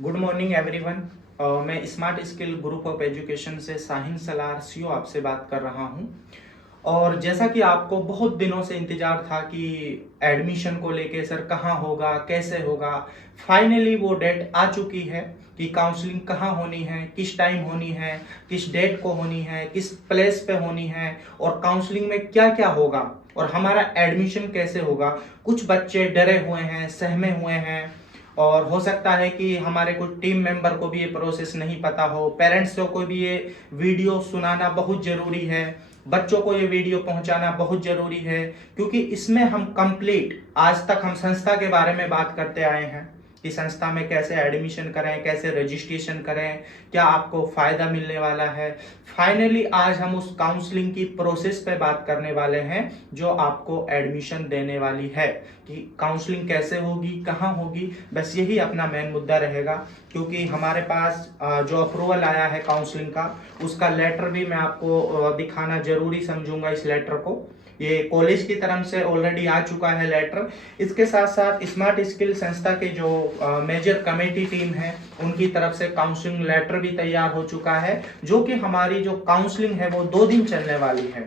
Good morning everyone. मैं smart skill group of education से Sahin Salaar CO आपसे बात कर रहा हूं। और जैसा कि आपको बहुत दिनों से इंतजार था कि एडमिशन को लेके सर कहाँ होगा, कैसे होगा, फाइनली वो डेट आ चुकी है कि काउंसलिंग कहाँ होनी है, किस टाइम होनी है, किस डेट को होनी है, किस प्लेस पे होनी है और काउंसलिंग में क्या क्या होगा और हमारा एडमिशन कैसे होगा। कुछ बच्चे डरे हुए हैं, सहमे हुए हैं और हो सकता है कि हमारे कुछ टीम मेंबर को भी ये प्रोसेस नहीं पता हो। पेरेंट्स को भी ये वीडियो सुनाना बहुत जरूरी है, बच्चों को ये वीडियो पहुंचाना बहुत जरूरी है, क्योंकि इसमें हम कंप्लीट आज तक हम संस्था के बारे में बात करते आए हैं कि संस्था में कैसे एडमिशन करें, कैसे रजिस्ट्रेशन करें, क्या आपको फायदा मिलने वाला है। फाइनली आज हम उस काउंसलिंग की प्रोसेस पे बात करने वाले हैं जो आपको एडमिशन देने वाली है कि काउंसलिंग कैसे होगी, कहाँ होगी। बस यही अपना मेन मुद्दा रहेगा, क्योंकि हमारे पास जो अप्रूवल आया है काउंसलिंग का, उसका लेटर भी मैं आपको दिखाना जरूरी समझूंगा। इस लेटर को ये कॉलेज की तरफ से ऑलरेडी आ चुका है लेटर। इसके साथ साथ स्मार्ट स्किल संस्था के जो मेजर कमेटी टीम है उनकी तरफ से काउंसलिंग लेटर भी तैयार हो चुका है, जो कि हमारी जो काउंसलिंग है वो 2 दिन चलने वाली है।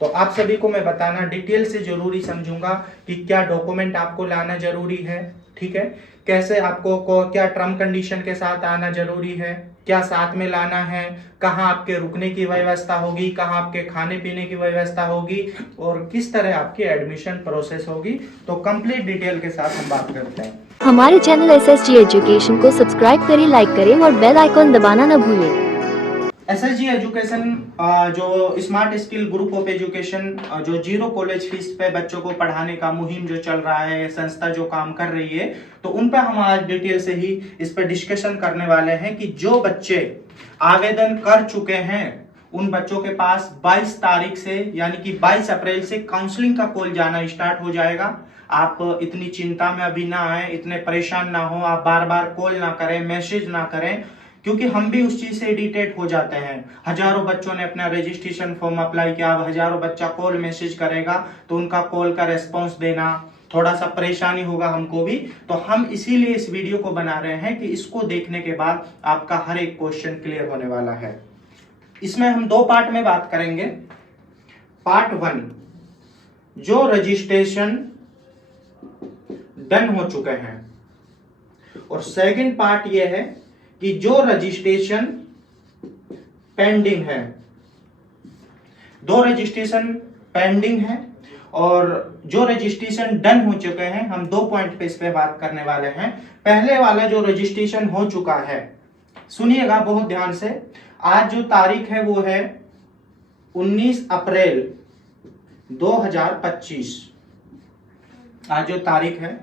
तो आप सभी को मैं बताना डिटेल से जरूरी समझूंगा कि क्या डॉक्यूमेंट आपको लाना जरूरी है, ठीक है, कैसे आपको क्या टर्म कंडीशन के साथ आना जरूरी है, क्या साथ में लाना है, कहाँ आपके रुकने की व्यवस्था होगी, कहाँ आपके खाने पीने की व्यवस्था होगी और किस तरह आपकी एडमिशन प्रोसेस होगी। तो कंप्लीट डिटेल के साथ हम बात करते हैं। हमारे चैनल SSG एजुकेशन को सब्सक्राइब करें, लाइक करें और बेल आइकॉन दबाना न भूलें। SSG एजुकेशन जो smart skill group of education जो जीरो कॉलेज फीस पे बच्चों को पढ़ाने का मुहिम जो चल रहा है, संस्था जो काम कर रही है, तो उन पर हम आज डिटेल से ही इस पर डिस्कशन करने वाले हैं कि जो बच्चे आवेदन कर चुके हैं उन बच्चों के पास 22 तारीख से यानी कि 22 अप्रैल से काउंसलिंग का कॉल जाना स्टार्ट हो जाएगा। आप इतनी चिंता में अभी ना आए, इतने परेशान ना हो, आप बार बार कॉल ना करें, मैसेज ना करें, क्योंकि हम भी उस चीज से इरिटेट हो जाते हैं। हजारों बच्चों ने अपना रजिस्ट्रेशन फॉर्म अप्लाई किया, अब हजारों बच्चा कॉल मैसेज करेगा तो उनका कॉल का रेस्पॉन्स देना थोड़ा सा परेशानी होगा हमको भी। तो हम इसीलिए इस वीडियो को बना रहे हैं कि इसको देखने के बाद आपका हर एक क्वेश्चन क्लियर होने वाला है। इसमें हम 2 पार्ट में बात करेंगे। पार्ट 1 जो रजिस्ट्रेशन डन हो चुके हैं, और सेकंड पार्ट यह है कि जो रजिस्ट्रेशन पेंडिंग है। 2 रजिस्ट्रेशन पेंडिंग है और जो रजिस्ट्रेशन डन हो चुके हैं, हम 2 पॉइंट पे इस पे बात करने वाले हैं। पहले वाला जो रजिस्ट्रेशन हो चुका है, सुनिएगा बहुत ध्यान से। आज जो तारीख है वो है 19 अप्रैल 2025। आज जो तारीख है,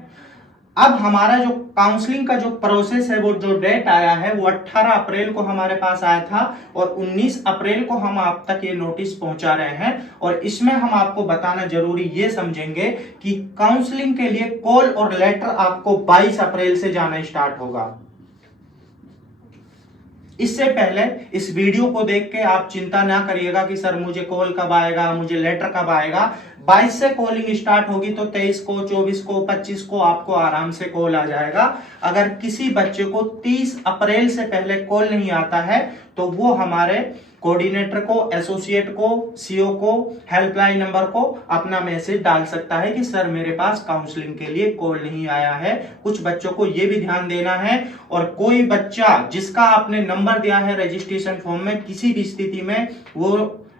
अब हमारा जो काउंसलिंग का जो प्रोसेस है, वो जो डेट आया है वो 18 अप्रैल को हमारे पास आया था और 19 अप्रैल को हम आप तक ये नोटिस पहुंचा रहे हैं। और इसमें हम आपको बताना जरूरी ये समझेंगे कि काउंसलिंग के लिए कॉल और लेटर आपको 22 अप्रैल से जाना स्टार्ट होगा। इससे पहले इस वीडियो को देख के आप चिंता ना करिएगा कि सर मुझे कॉल कब आएगा, मुझे लेटर कब आएगा। 22 से कॉलिंग स्टार्ट होगी तो 23 को, 24 को, 25 को आपको आराम से कॉल आ जाएगा। अगर किसी बच्चे को 30 अप्रैल से पहले कॉल नहीं आता है तो वो हमारे कोऑर्डिनेटर को, एसोसिएट को, सीओ को, हेल्पलाइन नंबर को अपना मैसेज डाल सकता है कि सर मेरे पास काउंसलिंग के लिए कॉल नहीं आया है। कुछ बच्चों को यह भी ध्यान देना है, और कोई बच्चा जिसका आपने नंबर दिया है रजिस्ट्रेशन फॉर्म में, किसी भी स्थिति में वो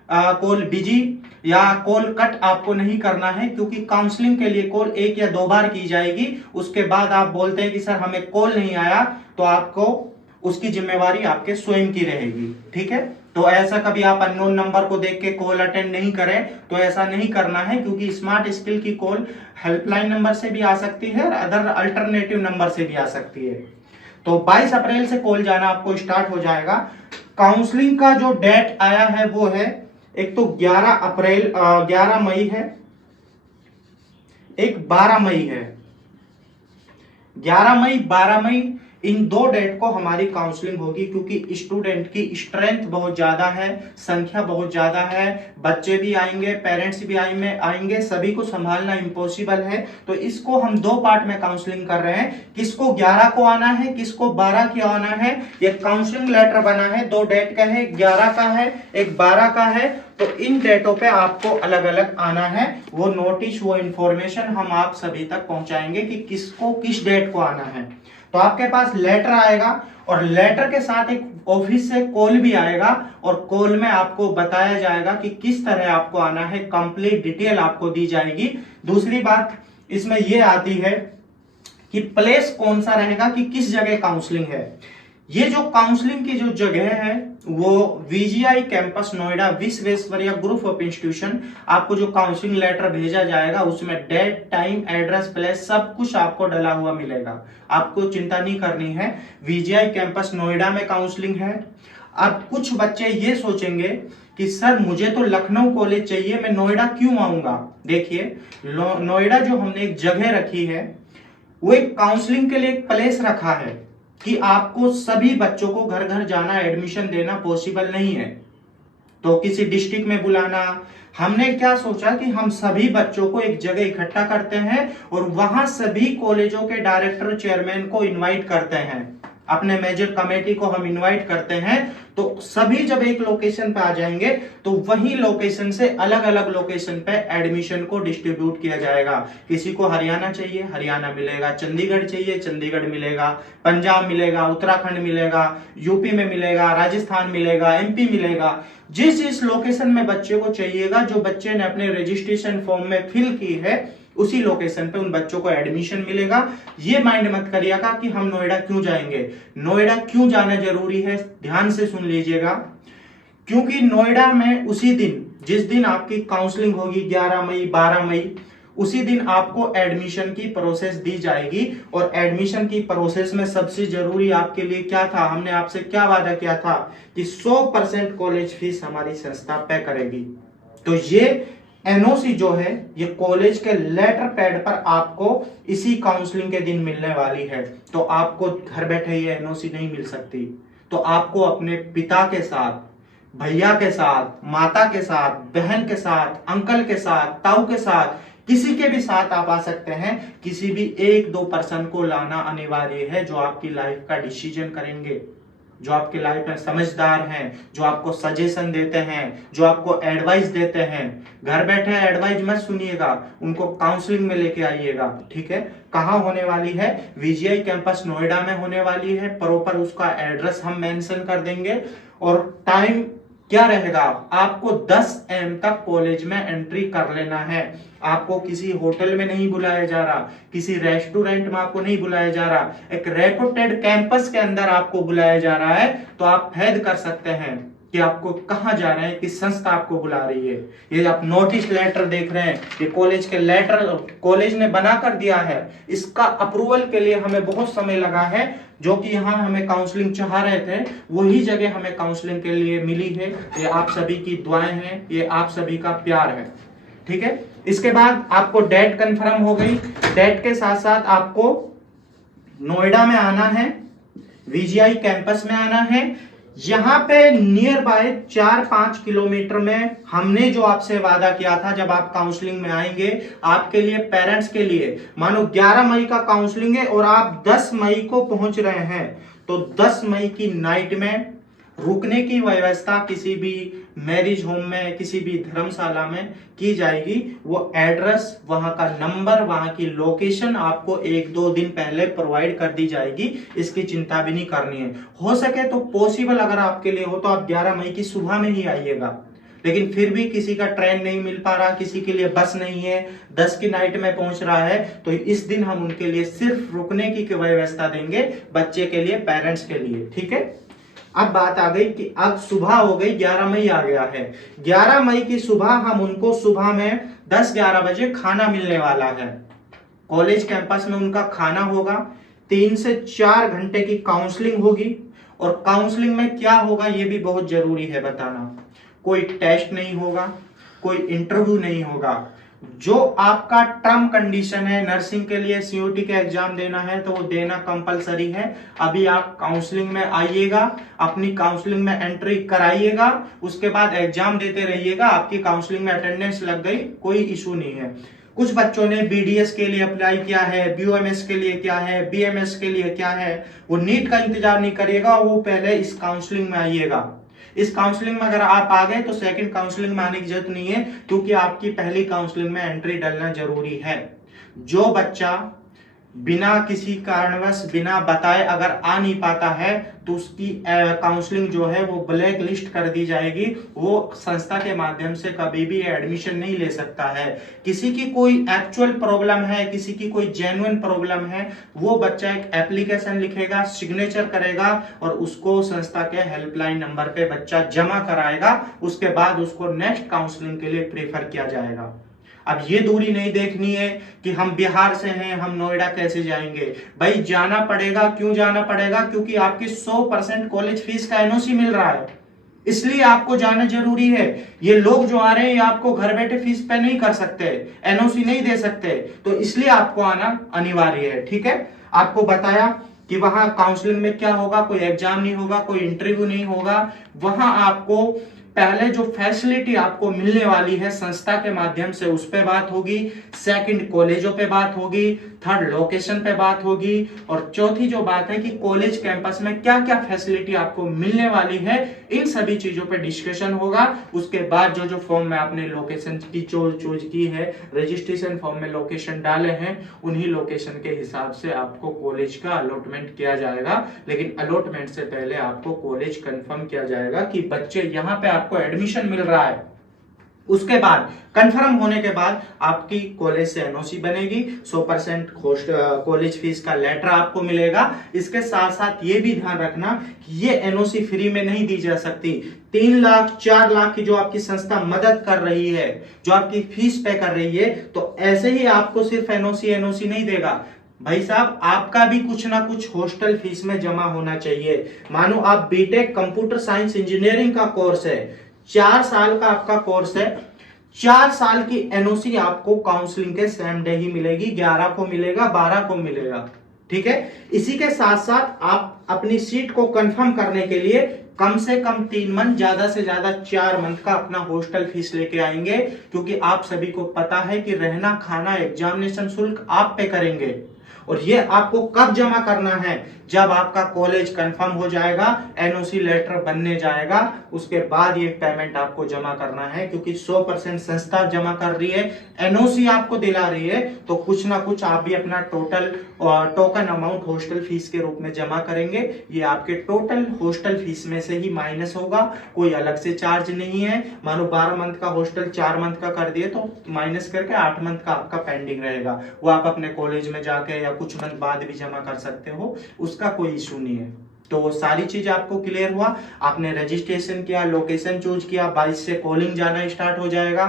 कॉल बिजी या कॉल कट आपको नहीं करना है, क्योंकि काउंसलिंग के लिए कॉल 1 या 2 बार की जाएगी। उसके बाद आप बोलते हैं कि सर हमें कॉल नहीं आया, तो आपको उसकी जिम्मेवारी आपके स्वयं की रहेगी, ठीक है। तो ऐसा कभी आप अननोन नंबर को देख के कॉल अटेंड नहीं करें, तो ऐसा नहीं करना है, क्योंकि स्मार्ट स्किल की कॉल हेल्पलाइन नंबर से भी आ सकती है और अदर अल्टरनेटिव नंबर से भी आ सकती है। तो 22 अप्रैल से कॉल जाना आपको स्टार्ट हो जाएगा। काउंसलिंग का जो डेट आया है वो है, एक तो 11 मई है, एक 12 मई है। 11 मई, 12 मई इन 2 डेट को हमारी काउंसलिंग होगी, क्योंकि स्टूडेंट की स्ट्रेंथ बहुत ज्यादा है, संख्या बहुत ज्यादा है, बच्चे भी आएंगे, पेरेंट्स भी आएंगे, सभी को संभालना इम्पॉसिबल है। तो इसको हम 2 पार्ट में काउंसलिंग कर रहे हैं। किसको 11 को आना है, किसको 12 को आना है। ये काउंसलिंग लेटर बना है, 2 डेट का है, 11 का है, एक 12 का है। तो इन डेटों पे आपको अलग अलग आना है। वो नोटिस, वो इंफॉर्मेशन हम आप सभी तक पहुंचाएंगे कि किसको किस डेट को आना है। तो आपके पास लेटर आएगा और लेटर के साथ एक ऑफिस से कॉल भी आएगा, और कॉल में आपको बताया जाएगा कि किस तरह आपको आना है, कंप्लीट डिटेल आपको दी जाएगी। दूसरी बात इसमें यह आती है कि प्लेस कौन सा रहेगा, कि किस जगह काउंसलिंग है। ये जो काउंसलिंग की जो जगह है वो VGI campus Noida, Visvesvaraya group of institution. आपको जो काउंसलिंग लेटर भेजा जाएगा उसमें डेट, टाइम, एड्रेस, प्लेस सब कुछ आपको डला हुआ मिलेगा। आपको चिंता नहीं करनी है। वीजीआई कैंपस नोएडा में काउंसलिंग है। अब कुछ बच्चे ये सोचेंगे कि सर मुझे तो लखनऊ कॉलेज चाहिए, मैं नोएडा क्यों आऊंगा। देखिए, नोएडा जो हमने एक जगह रखी है वो एक काउंसलिंग के लिए एक प्लेस रखा है कि आपको सभी बच्चों को घर घर जाना, एडमिशन देना पॉसिबल नहीं है, तो किसी डिस्ट्रिक्ट में बुलाना। हमने क्या सोचा कि हम सभी बच्चों को एक जगह इकट्ठा करते हैं और वहां सभी कॉलेजों के डायरेक्टर, चेयरमैन को इनवाइट करते हैं, अपने मेजर कमेटी को हम इनवाइट करते हैं। तो सभी जब एक लोकेशन पे आ जाएंगे तो वही लोकेशन से अलग अलग लोकेशन पे एडमिशन को डिस्ट्रीब्यूट किया जाएगा। किसी को हरियाणा चाहिए, हरियाणा मिलेगा, चंडीगढ़ चाहिए, चंडीगढ़ मिलेगा, पंजाब मिलेगा, उत्तराखंड मिलेगा, यूपी में मिलेगा, राजस्थान मिलेगा, एमपी मिलेगा। जिस लोकेशन में बच्चे को चाहिएगा, जो बच्चे ने अपने रजिस्ट्रेशन फॉर्म में फिल की है, उसी लोकेशन पे उन बच्चों को एडमिशन मिलेगा। ये माइंड मत करिएगा कि हम नोएडा क्यों जाएंगे। नोएडा क्यों जाना जरूरी है, ध्यान से सुन लीजिएगा। क्योंकि नोएडा में उसी दिन, जिस दिन आपकी काउंसलिंग होगी 11 मई, 12 मई, उसी दिन आपको एडमिशन की प्रोसेस दी जाएगी। और एडमिशन की प्रोसेस में सबसे जरूरी आपके लिए क्या था, हमने आपसे क्या वादा किया था कि 100% कॉलेज फीस हमारी संस्था पे करेगी। तो ये एनओसी जो है ये कॉलेज के लेटर पैड पर आपको इसी काउंसलिंग के दिन मिलने वाली है। तो आपको घर बैठे ये एनओसी नहीं मिल सकती। तो आपको अपने पिता के साथ, भैया के साथ, माता के साथ, बहन के साथ, अंकल के साथ, ताऊ के साथ, किसी के भी साथ आप आ सकते हैं। किसी भी 1-2 पर्सन को लाना अनिवार्य है जो आपकी लाइफ का डिसीजन करेंगे, जो आपके लाइफ में समझदार हैं, जो आपको सजेशन देते हैं, जो आपको एडवाइस देते हैं। घर बैठे एडवाइस मत सुनिएगा, उनको काउंसलिंग में लेके आइएगा। ठीक है, कहाँ होने वाली है, वीजीआई कैंपस नोएडा में होने वाली है। प्रॉपर उसका एड्रेस हम मेंशन कर देंगे। और टाइम क्या रहेगा, आपको 10 AM तक कॉलेज में एंट्री कर लेना है। आपको किसी होटल में नहीं बुलाया जा रहा, किसी रेस्टोरेंट में आपको नहीं बुलाया जा रहा, एक रेपुटेड कैंपस के अंदर आपको बुलाया जा रहा है। तो आप फैद कर सकते हैं कि आपको कहां जा रहे हैं, किस संस्था आपको बुला रही है। ये आप नोटिस लेटर देख रहे हैं, ये कॉलेज के लेटर कॉलेज ने बना कर दिया है। इसका अप्रूवल के लिए हमें बहुत समय लगा है, जो कि यहाँ हमें काउंसलिंग चाह रहे थे, वही जगह हमें काउंसलिंग के लिए मिली है। ये आप सभी की दुआएं हैं, ये आप सभी का प्यार है। ठीक है, इसके बाद आपको डेट कंफर्म हो गई। डेट के साथ साथ आपको नोएडा में आना है, वीजीआई कैंपस में आना है। यहाँ पे नियर बाय 4-5 किलोमीटर में हमने जो आपसे वादा किया था, जब आप काउंसलिंग में आएंगे, आपके लिए, पेरेंट्स के लिए, मानो 11 मई का काउंसलिंग है और आप 10 मई को पहुंच रहे हैं, तो 10 मई की नाइट में रुकने की व्यवस्था किसी भी मैरिज होम में, किसी भी धर्मशाला में की जाएगी। वो एड्रेस, वहां का नंबर, वहां की लोकेशन आपको 1-2 दिन पहले प्रोवाइड कर दी जाएगी। इसकी चिंता भी नहीं करनी है। हो सके तो पॉसिबल अगर आपके लिए हो तो आप 11 मई की सुबह में ही आइएगा। लेकिन फिर भी किसी का ट्रेन नहीं मिल पा रहा, किसी के लिए बस नहीं है, 10 की नाइट में पहुंच रहा है, तो इस दिन हम उनके लिए सिर्फ रुकने की व्यवस्था देंगे, बच्चे के लिए, पेरेंट्स के लिए। ठीक है, अब बात आ गई कि अब सुबह हो गई, 11 मई आ गया है। 11 मई की सुबह हम उनको सुबह में 10-11 बजे खाना मिलने वाला है। कॉलेज कैंपस में उनका खाना होगा। 3 से 4 घंटे की काउंसलिंग होगी। और काउंसलिंग में क्या होगा ये भी बहुत जरूरी है बताना। कोई टेस्ट नहीं होगा, कोई इंटरव्यू नहीं होगा, जो आपका टर्म कंडीशन है, नर्सिंग के लिए सीओटी का एग्जाम देना है तो वो देना कंपलसरी है। अभी आप काउंसलिंग में आइएगा, अपनी काउंसलिंग में एंट्री कराइएगा, उसके बाद एग्जाम देते रहिएगा। आपकी काउंसलिंग में अटेंडेंस लग गई, कोई इशू नहीं है। कुछ बच्चों ने बीडीएस के लिए अप्लाई किया है, बीओएमएस के लिए क्या है, बीएमएस के लिए क्या है, वो नीट का इंतजार नहीं करिएगा, वो पहले इस काउंसलिंग में आइएगा। इस काउंसलिंग में अगर आप आ गए तो सेकंड काउंसलिंग में आने की जरूरत नहीं है, क्योंकि आपकी पहली काउंसलिंग में एंट्री डालना जरूरी है। जो बच्चा बिना किसी कारणवश बिना बताए अगर आ नहीं पाता है तो उसकी काउंसलिंग जो है वो ब्लैक लिस्ट कर दी जाएगी। वो संस्था के माध्यम से कभी भी एडमिशन नहीं ले सकता है। किसी की कोई एक्चुअल प्रॉब्लम है, किसी की कोई जेन्युइन प्रॉब्लम है, वो बच्चा एक एप्लीकेशन लिखेगा, सिग्नेचर करेगा और उसको संस्था के हेल्पलाइन नंबर पे बच्चा जमा कराएगा। उसके बाद उसको नेक्स्ट काउंसलिंग के लिए प्रेफर किया जाएगा। अब ये दूरी नहीं देखनी है कि हम बिहार से हैं, हम नोएडा कैसे जाएंगे। भाई जाना पड़ेगा। क्यों जाना पड़ेगा? क्योंकि आपकी 100% कॉलेज फीस का एनओसी मिल रहा है, इसलिए आपको जाना जरूरी है। ये लोग जो आ रहे हैं ये आपको घर बैठे फीस पे नहीं कर सकते, एनओसी नहीं दे सकते, तो इसलिए आपको आना अनिवार्य है। ठीक है, आपको बताया कि वहां काउंसलिंग में क्या होगा, कोई एग्जाम नहीं होगा, कोई इंटरव्यू नहीं होगा। वहां आपको पहले जो फैसिलिटी आपको मिलने वाली है संस्था के माध्यम से उस पे बात होगी, सेकंड कॉलेजों पे बात होगी, थर्ड लोकेशन पे बात होगी, और चौथी जो बात है कि कॉलेज कैंपस में क्या क्या फैसिलिटी आपको मिलने वाली है, इन सभी चीजों पे डिस्कशन होगा। उसके बाद जो जो फॉर्म में आपने लोकेशन की चूज की है, रजिस्ट्रेशन फॉर्म में लोकेशन डाले हैं, उन्हीं लोकेशन के हिसाब से आपको कॉलेज का अलॉटमेंट किया जाएगा। लेकिन अलॉटमेंट से पहले आपको कॉलेज कंफर्म किया जाएगा कि बच्चे यहाँ पे आपको एडमिशन मिल रहा है। उसके बाद कंफर्म होने के बाद आपकी कॉलेज से एनओसी बनेगी, 100% कॉलेज फीस का लेटर आपको मिलेगा। इसके साथ साथ ये भी ध्यान रखना कि ये एनओसी फ्री में नहीं दी जा सकती। 3 लाख 4 लाख की जो आपकी संस्था मदद कर रही है, जो आपकी फीस पे कर रही है, तो ऐसे ही आपको सिर्फ एनओसी नहीं देगा। भाई साहब, आपका भी कुछ ना कुछ हॉस्टल फीस में जमा होना चाहिए। मानो आप बीटेक कंप्यूटर साइंस इंजीनियरिंग का कोर्स है, 4 साल का आपका कोर्स है, 4 साल की एनओसी आपको काउंसलिंग के सेम डे ही मिलेगी, 11 को मिलेगा, 12 को मिलेगा। ठीक है, इसी के साथ साथ आप अपनी सीट को कंफर्म करने के लिए कम से कम 3 मंथ, ज्यादा से ज्यादा 4 मंथ का अपना हॉस्टल फीस लेके आएंगे, क्योंकि आप सभी को पता है कि रहना खाना एग्जामिनेशन शुल्क आप पे करेंगे। और ये आपको कब जमा करना है? जब आपका कॉलेज कंफर्म हो जाएगा, एनओसी लेटर बनने जाएगा, उसके बाद ये पेमेंट आपको जमा करना है। क्योंकि 100% संस्था जमा कर रही है, एनओसी आपको दिला रही है, तो कुछ ना कुछ आप भी अपना total token amount hostel fees के रूप में जमा करेंगे। ये आपके टोटल हॉस्टल फीस में से ही माइनस होगा, कोई अलग से चार्ज नहीं है। मानो 12 मंथ का हॉस्टल 4 मंथ का कर दिए तो माइनस करके 8 मंथ का आपका पेंडिंग रहेगा। वो आप अपने कॉलेज में जाके या कुछ मंथ बाद भी जमा कर सकते हो, उसका कोई इशू नहीं है। तो वो सारी चीज आपको क्लियर हुआ। आपने रजिस्ट्रेशन किया, लोकेशन चूज किया, 22 से कॉलिंग जाना स्टार्ट हो जाएगा।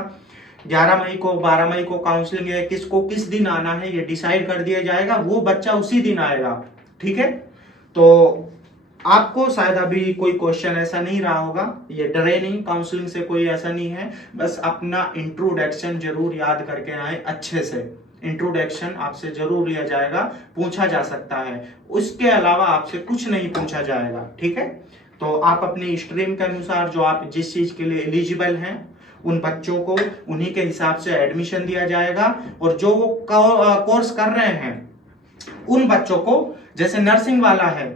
11 मई को 12 मई को काउंसलिंग है, किसको किस दिन आना है ये डिसाइड कर दिया जाएगा, वो बच्चा उसी दिन आएगा। ठीक है, तो आपको शायद अभी कोई क्वेश्चन ऐसा नहीं रहा होगा, ये डरे नहीं, काउंसलिंग से कोई ऐसा नहीं है। बस अपना इंट्रोडक्शन जरूर याद करके आए अच्छे से। इंट्रोडक्शन आपसे जरूर लिया जाएगा, पूछा जा सकता है, उसके अलावा आपसे कुछ नहीं पूछा जाएगा। ठीक है, तो आप अपनी स्ट्रीम के अनुसार जो आप जिस चीज के लिए एलिजिबल हैं उन बच्चों को उन्हीं के हिसाब से एडमिशन दिया जाएगा। और जो वो कोर्स कर रहे हैं उन बच्चों को, जैसे नर्सिंग वाला है,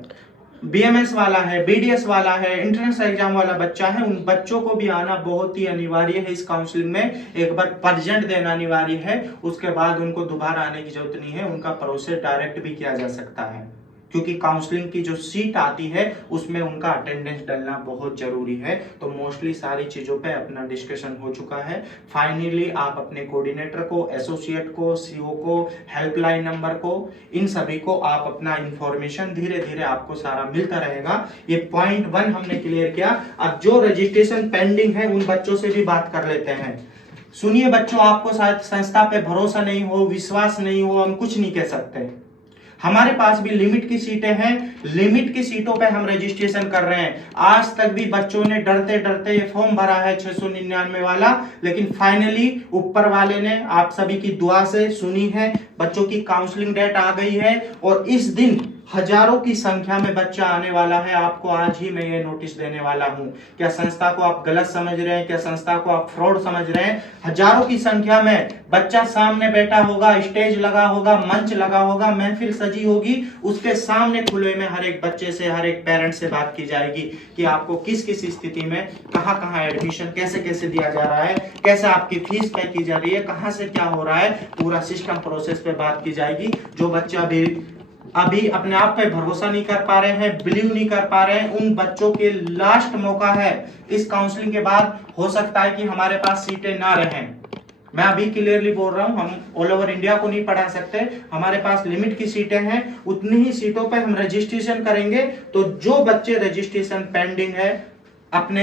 बीएमएस वाला है, बीडीएस वाला है, एंट्रेंस एग्जाम वाला बच्चा है, उन बच्चों को भी आना बहुत ही अनिवार्य है। इस काउंसलिंग में एक बार प्रेजेंट देना अनिवार्य है, उसके बाद उनको दोबारा आने की जरूरत नहीं है। उनका प्रोसेस डायरेक्ट भी किया जा सकता है, क्योंकि काउंसलिंग की जो सीट आती है उसमें उनका अटेंडेंस डालना बहुत जरूरी है। तो मोस्टली सारी चीजों पे अपना डिस्कशन हो चुका है। फाइनली आप अपने कोऑर्डिनेटर को, एसोसिएट को, सीओ को, हेल्पलाइन नंबर को, इन सभी को आप अपना इंफॉर्मेशन धीरे धीरे आपको सारा मिलता रहेगा। ये पॉइंट 1 हमने क्लियर किया। अब जो रजिस्ट्रेशन पेंडिंग है उन बच्चों से भी बात कर लेते हैं। सुनिए बच्चों, आपको शायद संस्था पे भरोसा नहीं हो, विश्वास नहीं हो, हम कुछ नहीं कह सकते। हमारे पास भी लिमिट की सीटें हैं, लिमिट की सीटों पे हम रजिस्ट्रेशन कर रहे हैं। आज तक भी बच्चों ने डरते डरते ये फॉर्म भरा है 699 वाला, लेकिन फाइनली ऊपर वाले ने आप सभी की दुआ से सुनी है, बच्चों की काउंसलिंग डेट आ गई है और इस दिन हजारों की संख्या में बच्चा आने वाला है। आपको आज ही मैं ये नोटिस देने वाला हूं। क्या संस्था को आप गलत समझ रहे हैं? क्या संस्था को आप फ्रॉड समझ रहे हैं? हजारों की संख्या में बच्चा सामने बैठा होगा, स्टेज लगा होगा, मंच लगा होगा, महफिल सजी होगी, उसके सामने खुले में हर एक बच्चे से, हर एक पेरेंट से बात की जाएगी कि आपको किस किस स्थिति में कहां कहां एडमिशन कैसे कैसे दिया जा रहा है, कैसे आपकी फीस तय की जा रही है, कहां से क्या हो रहा है, पूरा सिस्टम प्रोसेस पे बात की जाएगी। जो बच्चा अभी अपने आप पे भरोसा नहीं कर पा रहे हैं, बिलीव नहीं कर पा रहे हैं, उन बच्चों के लास्ट मौका है। इस काउंसलिंग के बाद हो सकता है कि हमारे पास सीटें ना रहें। मैं अभी क्लियरली बोल रहा हूं, हम ऑल ओवर इंडिया को नहीं पढ़ा सकते, हमारे पास लिमिट की सीटें हैं, उतनी ही सीटों पे हम रजिस्ट्रेशन करेंगे। तो जो बच्चे रजिस्ट्रेशन पेंडिंग है, अपने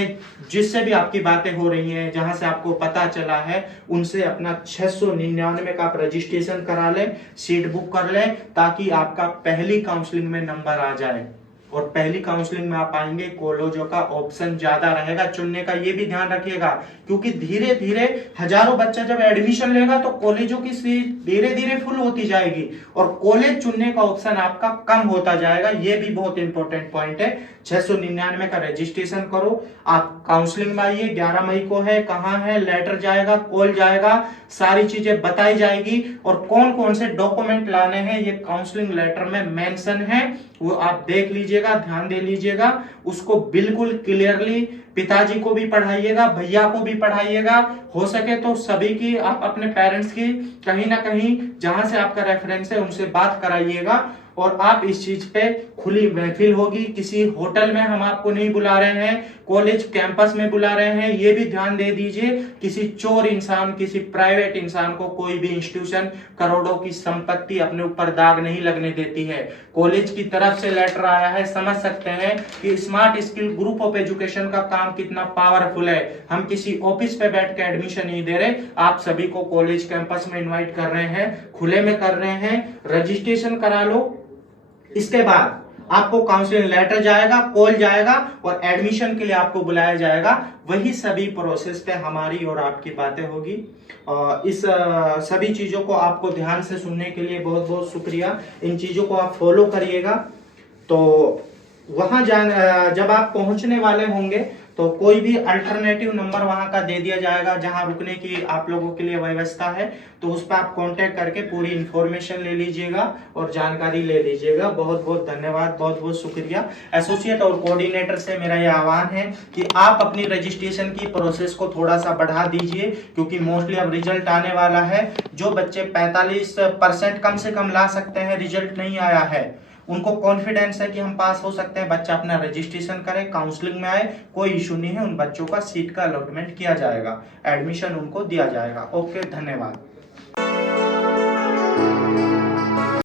जिससे भी आपकी बातें हो रही हैं, जहां से आपको पता चला है, उनसे अपना 699 का आप रजिस्ट्रेशन करा लें, सीट बुक कर लें, ताकि आपका पहली काउंसलिंग में नंबर आ जाए। और पहली काउंसलिंग में आप आएंगे, कॉलेजों का ऑप्शन ज्यादा रहेगा चुनने का, ये भी ध्यान रखिएगा, क्योंकि धीरे धीरे हजारों बच्चा जब एडमिशन लेगा तो कॉलेजों की सीट धीरे धीरे फुल होती जाएगी और कॉलेज चुनने का ऑप्शन आपका कम होता जाएगा। ये भी बहुत इंपॉर्टेंट पॉइंट है। 699 का रजिस्ट्रेशन करो, आप काउंसलिंग में आइए। 11 मई को है, कहाँ है, लेटर जाएगा, कॉल जाएगा, सारी चीजें बताई जाएगी और कौन कौन से डॉक्यूमेंट लाने हैं ये काउंसलिंग लेटर में मेंशन है, वो आप देख लीजिएगा, ध्यान दे लीजिएगा, उसको बिल्कुल क्लियरली पिताजी को भी पढ़ाइएगा, भैया को भी पढ़ाइएगा, हो सके तो सभी की, आप अपने पेरेंट्स की कहीं ना कहीं जहां से आपका रेफरेंस है उनसे बात कराइएगा। और आप इस चीज पे खुली महफिल होगी, किसी होटल में हम आपको नहीं बुला रहे हैं, कॉलेज कैंपस में बुला रहे हैं, ये भी ध्यान दे दीजिए। किसी चोर इंसान, किसी प्राइवेट इंसान को कोई भी इंस्टीट्यूशन करोड़ों की संपत्ति अपने ऊपर दाग नहीं लगने देती है। कॉलेज की तरफ से लेटर आया है, समझ सकते हैं कि smart skill group of education का काम कितना पावरफुल है। हम किसी ऑफिस पे बैठ के एडमिशन नहीं दे रहे, आप सभी को कॉलेज कैंपस में इन्वाइट कर रहे हैं, खुले में कर रहे हैं। रजिस्ट्रेशन करा लो, इसके बाद आपको काउंसलिंग लेटर जाएगा, कॉल जाएगा और एडमिशन के लिए आपको बुलाया जाएगा। वही सभी प्रोसेस पे हमारी और आपकी बातें होगी। इस सभी चीजों को आपको ध्यान से सुनने के लिए बहुत बहुत शुक्रिया। इन चीजों को आप फॉलो करिएगा। तो वहां जब आप पहुंचने वाले होंगे तो कोई भी अल्टरनेटिव नंबर वहां का दे दिया जाएगा जहां रुकने की आप लोगों के लिए व्यवस्था है, तो उस पर आप कांटेक्ट करके पूरी इंफॉर्मेशन ले लीजिएगा और जानकारी ले लीजिएगा। बहुत बहुत धन्यवाद, बहुत बहुत शुक्रिया। एसोसिएट और कोऑर्डिनेटर से मेरा यह आह्वान है कि आप अपनी रजिस्ट्रेशन की प्रोसेस को थोड़ा सा बढ़ा दीजिए, क्योंकि मोस्टली अब रिजल्ट आने वाला है। जो बच्चे 45% कम से कम ला सकते हैं, रिजल्ट नहीं आया है, उनको कॉन्फिडेंस है कि हम पास हो सकते हैं, बच्चा अपना रजिस्ट्रेशन करे, काउंसलिंग में आए, कोई इशू नहीं है, उन बच्चों का सीट का अलॉटमेंट किया जाएगा, एडमिशन उनको दिया जाएगा। ओके, धन्यवाद।